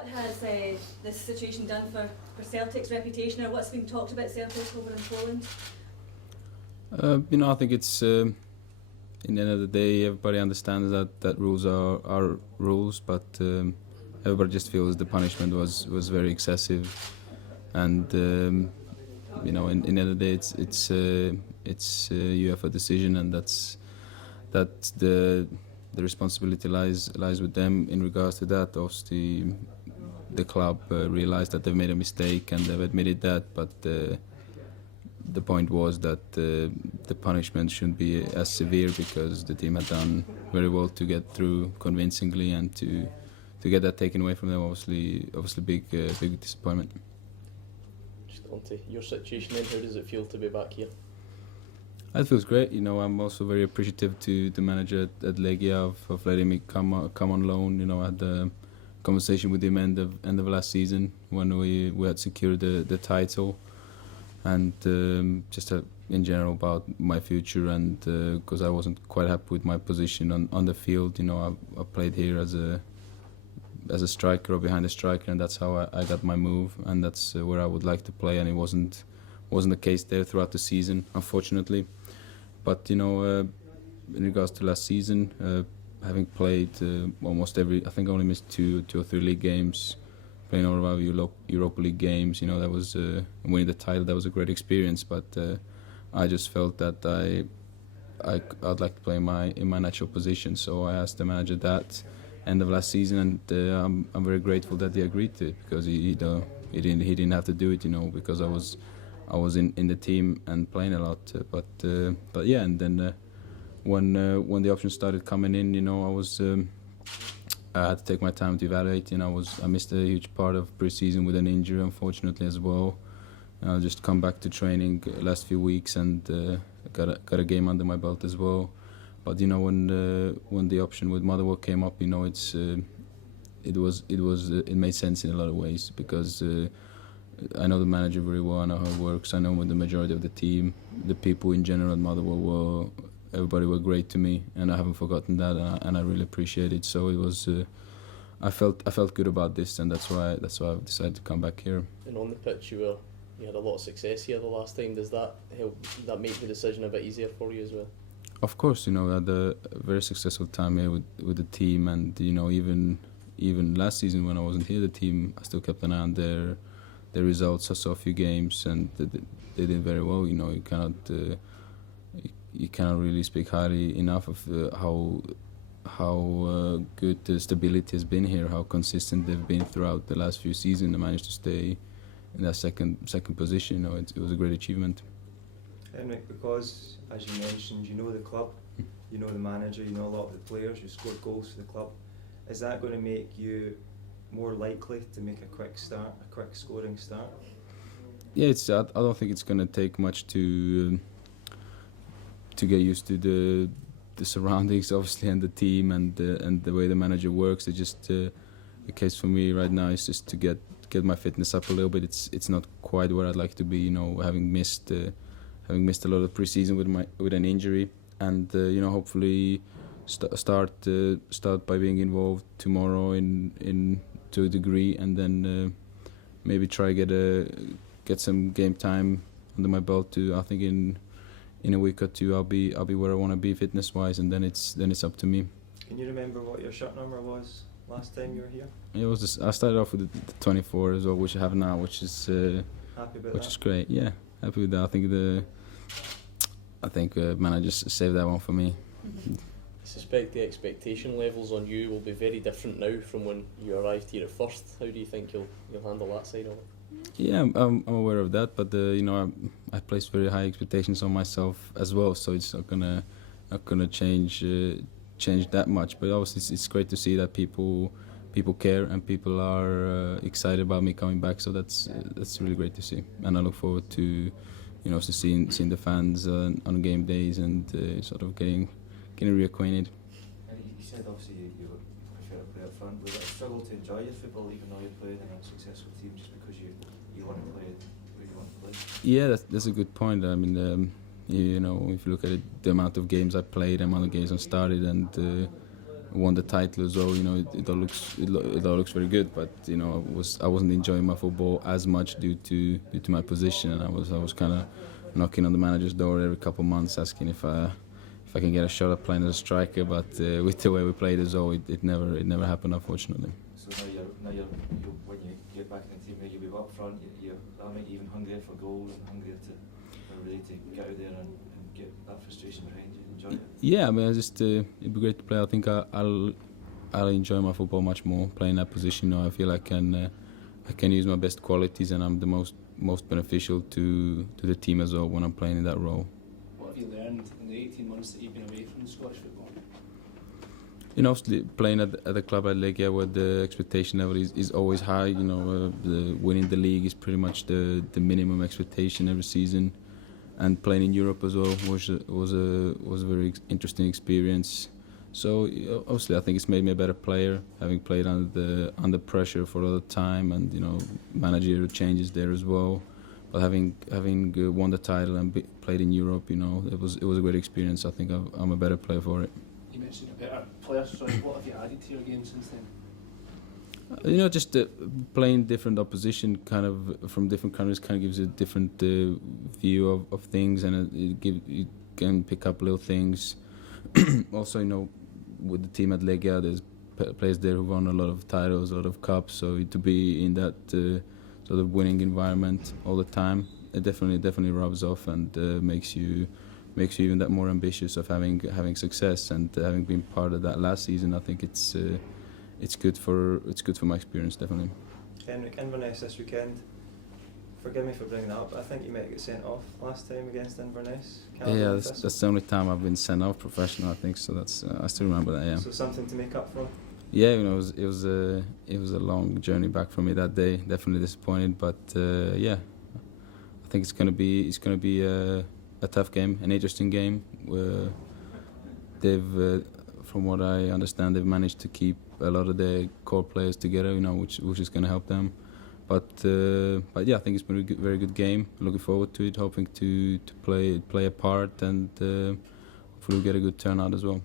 What has this situation done for Celtic's reputation, or what's been talked about Celtic over in Poland? I think it's in the end of the day, everybody understands that rules are rules, but everybody just feels the punishment was very excessive, and in the end of the day, it's UEFA decision, and that's the responsibility lies with them in regards to that. Obviously, the club realized that they've made a mistake and they've admitted that, but the point was that the punishment shouldn't be as severe because the team had done very well to get through convincingly, and to get that taken away from them, obviously big disappointment. Just on to your situation then, how does it feel to be back here? It feels great. I'm also very appreciative to the manager at Legia of letting me come on loan. I had a conversation with him end of last season when we had secured the title, and just in general about my future, and because I wasn't quite happy with my position on the field. I played here as a striker or behind the striker, and that's how I got my move, and that's where I would like to play, and it wasn't the case there throughout the season, unfortunately. But in regards to last season, having played almost every, I think I only missed two or three league games, playing all of our Europa League games. That was winning the title. That was a great experience. But I just felt that I'd like to play in my natural position. So I asked the manager that end of last season, and I'm very grateful that he agreed to it, because he didn't have to do it, because I was in the team and playing a lot. But yeah, and then when the options started coming in, I had to take my time to evaluate. I missed a huge part of pre-season with an injury, unfortunately, as well. I just come back to training last few weeks, and got a game under my belt as well. But when the option with Motherwell came up, it made sense in a lot of ways, because I know the manager very well. I know how it works. I know with the majority of the team, the people in general at Motherwell everybody were great to me, and I haven't forgotten that, and I really appreciate it. So it was, I felt good about this, and that's why I've decided to come back here. And on the pitch, you had a lot of success here the last time. Does that help? That make the decision a bit easier for you as well? Of course, I had a very successful time here with the team, and even last season when I wasn't here, the team, I still kept an eye on their results. I saw a few games, and they did very well. You cannot really speak highly enough of how good the stability has been here, how consistent they've been throughout the last few seasons. They managed to stay in that second position. It was a great achievement. Henrik, because as you mentioned, you know the club, you know the manager, you know a lot of the players, you scored goals for the club. Is that going to make you more likely to make a quick scoring start? Yeah, I don't think it's going to take much to get used to the surroundings, obviously, and the team, and the way the manager works. It's just the case for me right now is just to get my fitness up a little bit. It's not quite where I'd like to be, having missed a lot of pre-season with an injury, and hopefully start by being involved tomorrow in to a degree, and then maybe try get some game time under my belt. I think in a week or two I'll be where I want to be fitness wise, and then it's up to me. Can you remember what your shirt number was last time you were here? It was I started off with the 24 as well, which I have now, which is great. Yeah, happy with that. I think manager saved that one for me. I suspect the expectation levels on you will be very different now from when you arrived here at first. How do you think you'll handle that side of it? Yeah, I'm aware of that, but I placed very high expectations on myself as well, so it's not gonna change that much. But obviously, it's great to see that people care and people are excited about me coming back. So that's really great to see, and I look forward to seeing the fans on game days and sort of getting reacquainted. You said obviously you prefer to play up front. Was it a struggle to enjoy your football even though you played in a successful team, just because you want to play where you want to play? Yeah, that's a good point. I mean, if you look at it, the amount of games I played, the amount of games I started, and won the title as well. You know, it all looks very good, but you know, I wasn't enjoying my football as much due to my position, and I was kind of knocking on the manager's door every couple of months asking if I can get a shot at playing as a striker. But with the way we played as well, it never happened, unfortunately. So now you're when you get back in the team, you'll be up front. That make you even hungrier for goals and hungrier to really to get out there and get that frustration behind you. Enjoy it. Yeah, I mean, it'd be great to play. I think I'll enjoy my football much more playing that position. You know, I feel I can use my best qualities, and I'm the most beneficial to the team as well when I'm playing in that role. What have you learned in the 18 months that you've been away from Scottish football? You know, playing at a club like Legia where the expectation level is always high. You know, winning the league is pretty much the minimum expectation every season, and playing in Europe as well was a very interesting experience. So obviously, I think it's made me a better player, having played under pressure for a lot of time, and you know, managerial changes there as well. But having won the title and played in Europe, you know, it was a great experience. I think I'm a better player for it. You mentioned a better player, so what have you added to your game since then? You know, just playing different opposition, kind of from different countries, kind of gives you a different view of things, and you can pick up little things. Also, you know, with the team at Legia, there's players there who won a lot of titles, a lot of cups. So to be in that sort of winning environment all the time, it definitely rubs off and makes you even that more ambitious of having success. And having been part of that last season, I think it's good for my experience, definitely. Henrik, Inverness this weekend. Forgive me for bringing that up. I think you might get sent off last time against Inverness. Yeah, that's the only time I've been sent off professional, I think. So that's I still remember that. Yeah. So something to make up for. Yeah, you know, it was a long journey back for me that day. Definitely disappointed, but yeah, I think it's gonna be a tough game, an interesting game. They've, from what I understand, they've managed to keep a lot of their core players together, you know, which is going to help them. But yeah, I think it's been a very good game. Looking forward to it, hoping to play a part, and hopefully we'll get a good turnout as well.